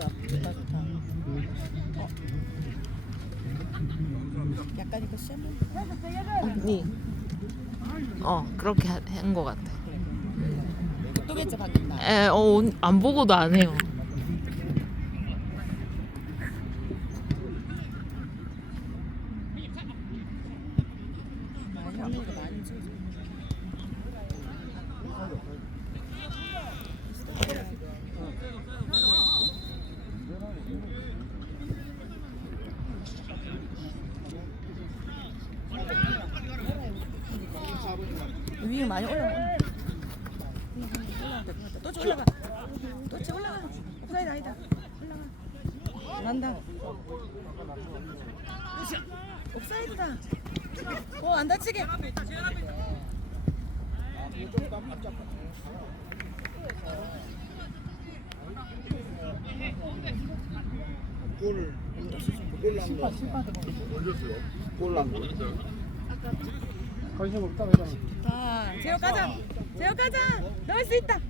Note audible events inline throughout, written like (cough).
좋다 좋다. 어. 약간 이거 쌤 언니. 어 그렇게 한 거 같아. 또겠지 방금 나. 에, 어, 언- 안 보고도 안 해요. 많이 현민이가 많이 찍어줘. 위에 많이 올라가. 올라가. 또치 올라가. 또치 올라가. 옵사이드 아니다. 올라가. 난다. 옵사이드다. 어, 안 다치게. 골, 골난 거. 골난 거. 관심 없다 그러잖아. 자, 제어 가자. 제어 가자. 넣을 수 있다.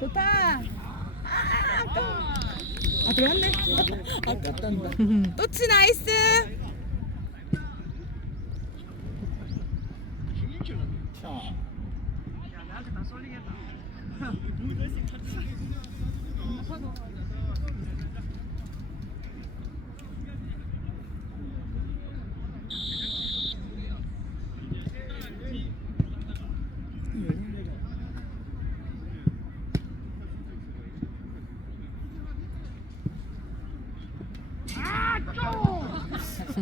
좋다. 아, 아까워. 아, 들어갔네. (laughs) 아깝단다. 또치 나이스. 자,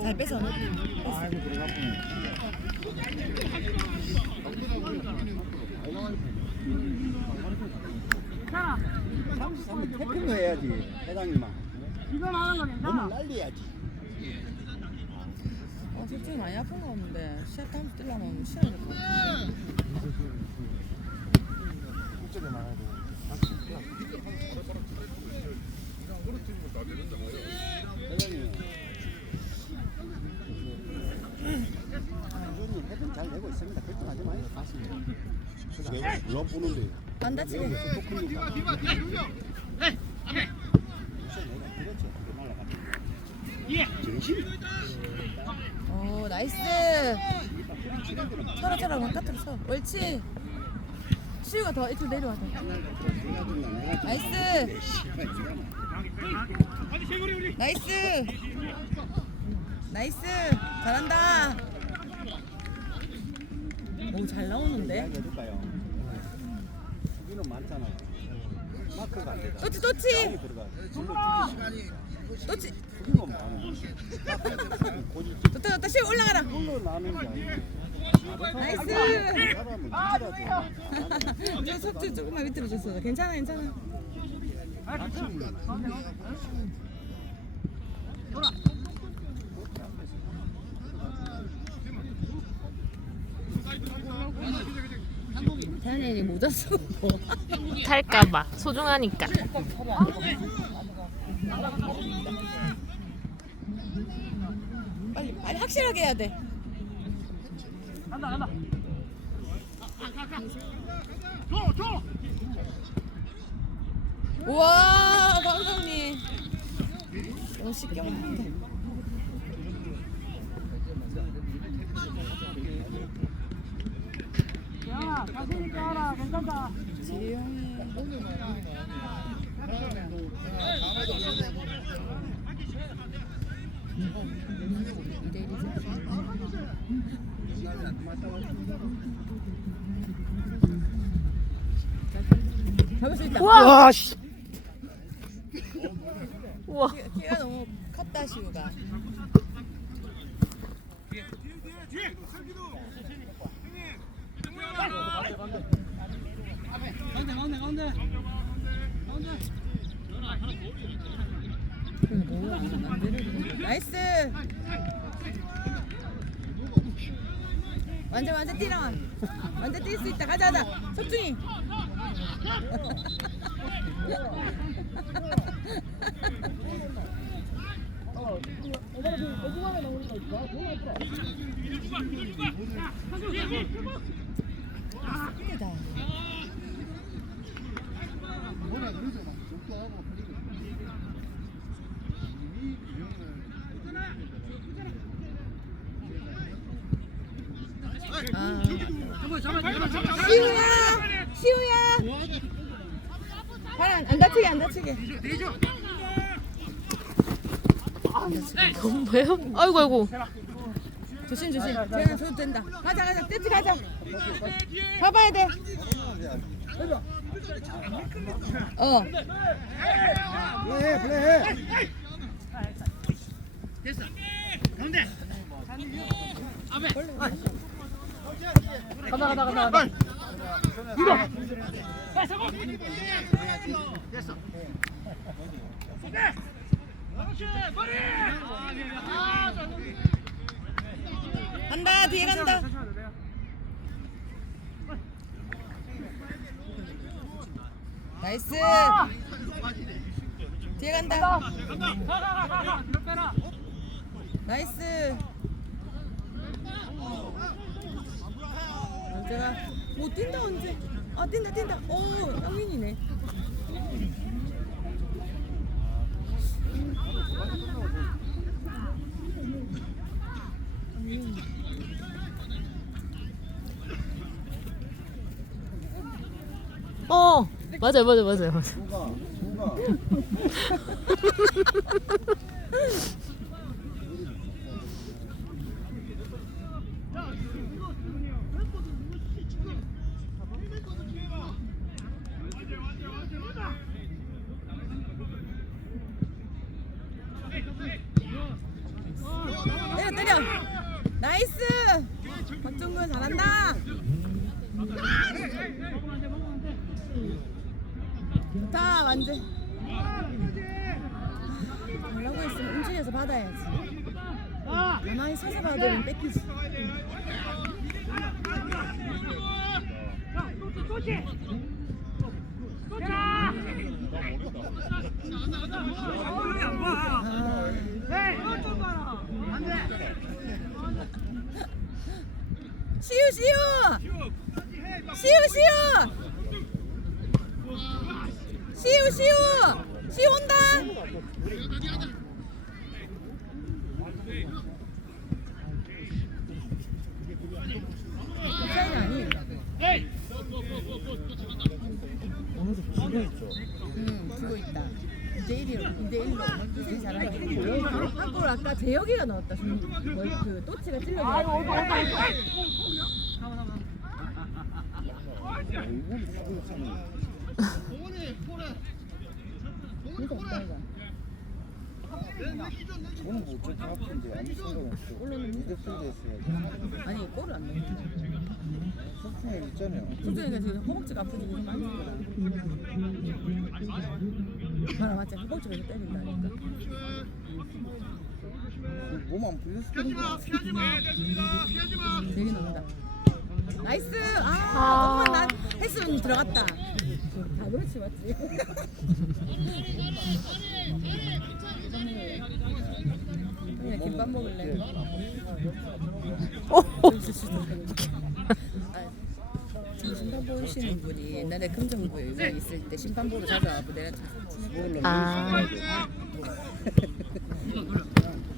잘 뺏어. 아이고 들어갔네. 태핑을 해야지 회장님아. 이건 하는 거 괜찮아. 몸을 날려야지. 어, 솔직히 많이 아픈 거 없는데 시합 하면서 뛰려면 시간이 될것 같아. 이쪽에 나가야 돼. 회장님. 회장님 회전 잘 되고 있습니다. 걱정하지 마요. 맞습니다. 물론 보는데. 안 다치게. 또 크니까. 정신. 오, 나이스. 쳐라, 쳐라. 쳐. 옳지. 시우가 더 이쪽 내려와. 더. 나이스. 나이스. 나이스. 잘한다. 오, 잘 나오는데? 해줄까요? 수비는 많잖아요. 마크가 안 되잖아. 또치, 또치. 또치. 수비만 많은 좋다, 좋다. 올라가라. 물로 나는 게 아니고. 나이스. 사람은 이기라도. 저 속도 조금만 밑으로 줬어. 괜찮아, 괜찮아. 자연이 모자 쓰고. (laughs) 탈까봐 소중하니까. 빨리, 빨리 확실하게 해야 돼. 간다 간다. 우와, 감독님. 너무 쉽게 먹는데. 야, 자신 있게 하라. 괜찮다. 지영이. 잡을 수 있다. 우와. 와 씨. 우와. 키- 키가 너무 컸다 시우가. 가운데 가운데 가운데. 가운데. 안 되는 나이스. 완전 뛰라. 완전 뛸 수 있다. 가자 가자. 석준이. 다 아. 시우야, 시우야. 발안 안 다치게 안 다치게. 이건 뭐예요? 아이고 아이고. 조심 조심. 그냥 줘도 된다. 가자 가자. 떼지 가자. 봐봐야 돼. 어. 플레이해 플레이해 간다 간다 간다 간다 간다 뒤에 간다. 나이스. 뒤에 간다. 나이스. 언제가 못 뛴다 언제? 아 뛴다 뛴다. 오 형민이네. 어 맞아요 맞아요 맞아요 맞아요. 누가 누가 (laughs) 때려 때려. 나이스. 박정근 잘한다. 좋다 완전. 달라고 했으면 움직여서 받아야지. 가만히 서서 받으면 뺏기지. 시우 시우 시우 시우 시우 시우 시우 온다! 사인 아니 어느 집 지고 있죠 응 지고 있다. 2대 1이로 2대 1로. 희승이 잘하네 한골 아까 재혁이가 넣었다. 뭘그 또치가 찔러서 얼굴이 지고 있잖아요 진짜 없다 이거 저는 뭐 어차피 아픈데 아무 생각 없어 미드필드 했어야지 아니 골을 안 넣었네 소풍에 있잖아요 수준이가 지금 허벅지가 아프지 요즘 많이 힘들어 맞아 맞지? 허벅지가 이렇게 때린다니까. 몸안 풀렸을 텐데 되게 넣는다 나이스 아 아. 조금만 난 했으면 들어갔다 다 그렇지 맞지 그냥 김밥 먹을래 오. 저 심판 보시는 분이 옛날에 금정구에 여기 있을 때 심판 보러 자주 와고 내가 아.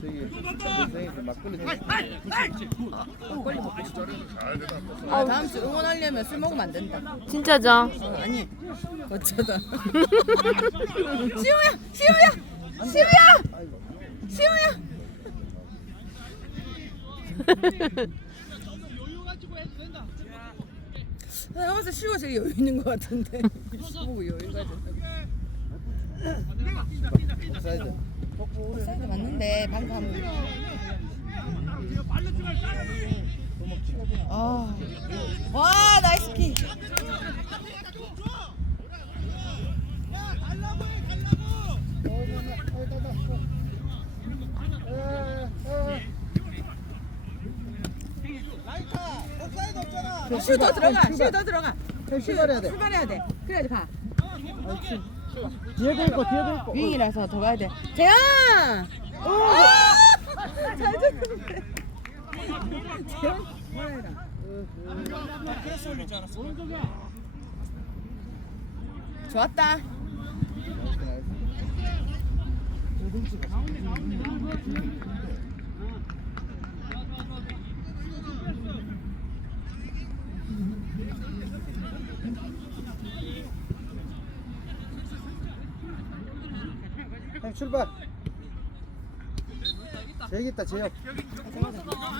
저기 선생님들 막걸리 드시고 막걸리 먹고 싶어 아 다음 주 응원하려면 술 먹으면 안 된다. 진짜죠? 어, 아니 어쩌다. (laughs) 시우야 시우야 시우야 시우야. 내가 봤을 때 시우가 제일 여유 있는 것 같은데. 시우 여유 가지고 네, 그래 방금 아. 와 나이스 키. 슈더 들어가 어, 슈더 들어가. 어, 출발해야 돼. 출발해야 돼. 그래야지 가. 어, 뒤에 될거 뒤에 될거. 윙이라서 더 가야 돼. 재현! 좋았다. 형 출발. 재혁 있다 재혁.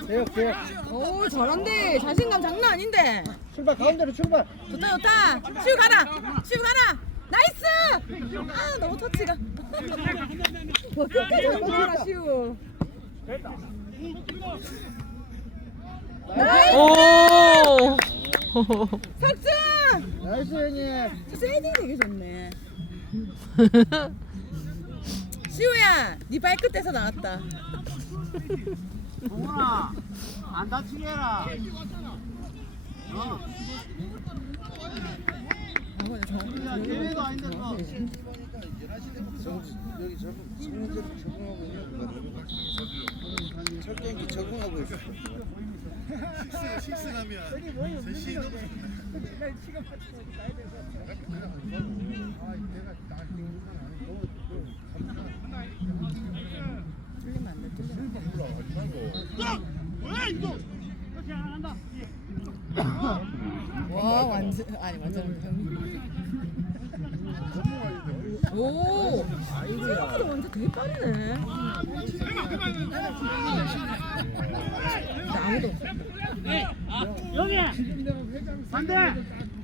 재혁 재혁. 오 잘한대. 자신감 장난 아닌데. 출발 가운데로 출발. 좋다 좋다. 슈 가라. 슈 가라. 나이스. 아 너무 터치가. 와 끝까지 한번 가라 슈. 나이스. 오. 석준. 나이스 형님. 진짜 헤딩 되게 좋네. 시우야, 네 발끝에서 나왔다. 동훈아 안 다치게 해라. 어. 야 걔네도 아닌데 또. 여기 적응, 성능적으로 적응하고 있는 것 같아요. 첫 경기 적응하고 있어. 틀리면 안 돼, 틀리면 와, 완전, 아니, 완전. 오! 생각보다 완전 되게 빠르네. 근데 아무도 없어. 여기 반대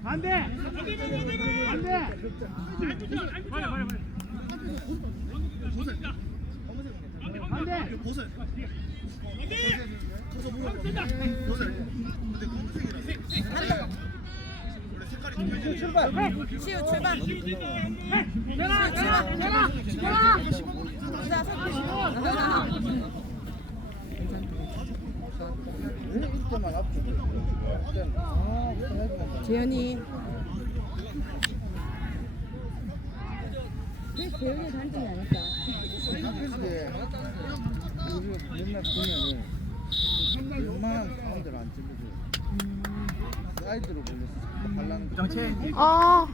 반대 반대 반대. 시우 출발. 내가 내가 내가 내 가 자, 석준. 왜 이때만 앞쪽으로? 이때는 아, 해주면 재현이. 재현이 단점이 아닐까? 맨날 보면은 웬만한 가운데를 안 찔러줘. 사이드로 걸려서 하려는 거. 아.